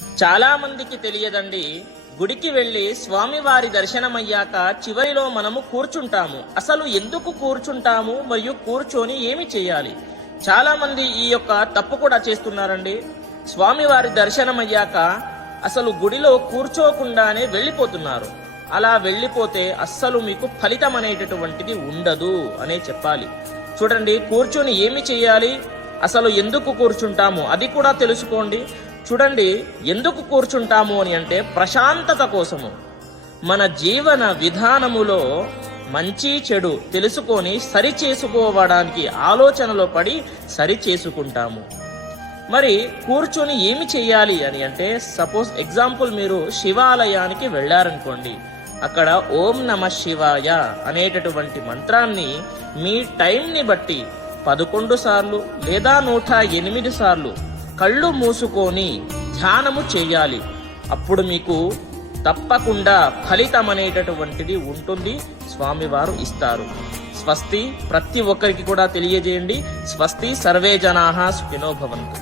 చాలా మందికి తెలియదండి, గుడికి వెళ్లి స్వామివారి దర్శనమయ్యాక చివరిలో మనము కూర్చుంటాము. అసలు ఎందుకు కూర్చుంటాము మరియు కూర్చొని ఏమి చేయాలి? చాలా మంది ఈ యొక్క తప్పు కూడా చేస్తున్నారండి. స్వామివారి దర్శనమయ్యాక అసలు గుడిలో కూర్చోకుండానే వెళ్ళిపోతున్నారు. అలా వెళ్ళిపోతే అస్సలు మీకు ఫలితం అనేటటువంటిది ఉండదు అనే చెప్పాలి. చూడండి, కూర్చొని ఏమి చేయాలి, అసలు ఎందుకు కూర్చుంటాము అది కూడా తెలుసుకోండి. చూడండి, ఎందుకు కూర్చుంటాము అని అంటే ప్రశాంతత కోసము. మన జీవన విధానములో మంచి చెడు తెలుసుకొని సరి చేసుకోవడానికి ఆలోచనలో పడి సరి చేసుకుంటాము. మరి కూర్చొని ఏమి చేయాలి అని అంటే, సపోజ్ ఎగ్జాంపుల్ మీరు శివాలయానికి వెళ్ళారనుకోండి, అక్కడ ఓం నమ శివాయ అనేటటువంటి మంత్రాన్ని మీ టైంని బట్టి 11 సార్లు లేదా 108 సార్లు కళ్ళు మూసుకొని ధ్యానము చేయాలి. అప్పుడు మీకు తప్పకుండా ఫలితం అనేటటువంటిది ఉంటుంది, స్వామివారు ఇస్తారు. స్వస్తి ప్రతి ఒక్కరికి కూడా తెలియజేయండి. స్వస్తి, సర్వే జనాః సుఖినో భవంతు.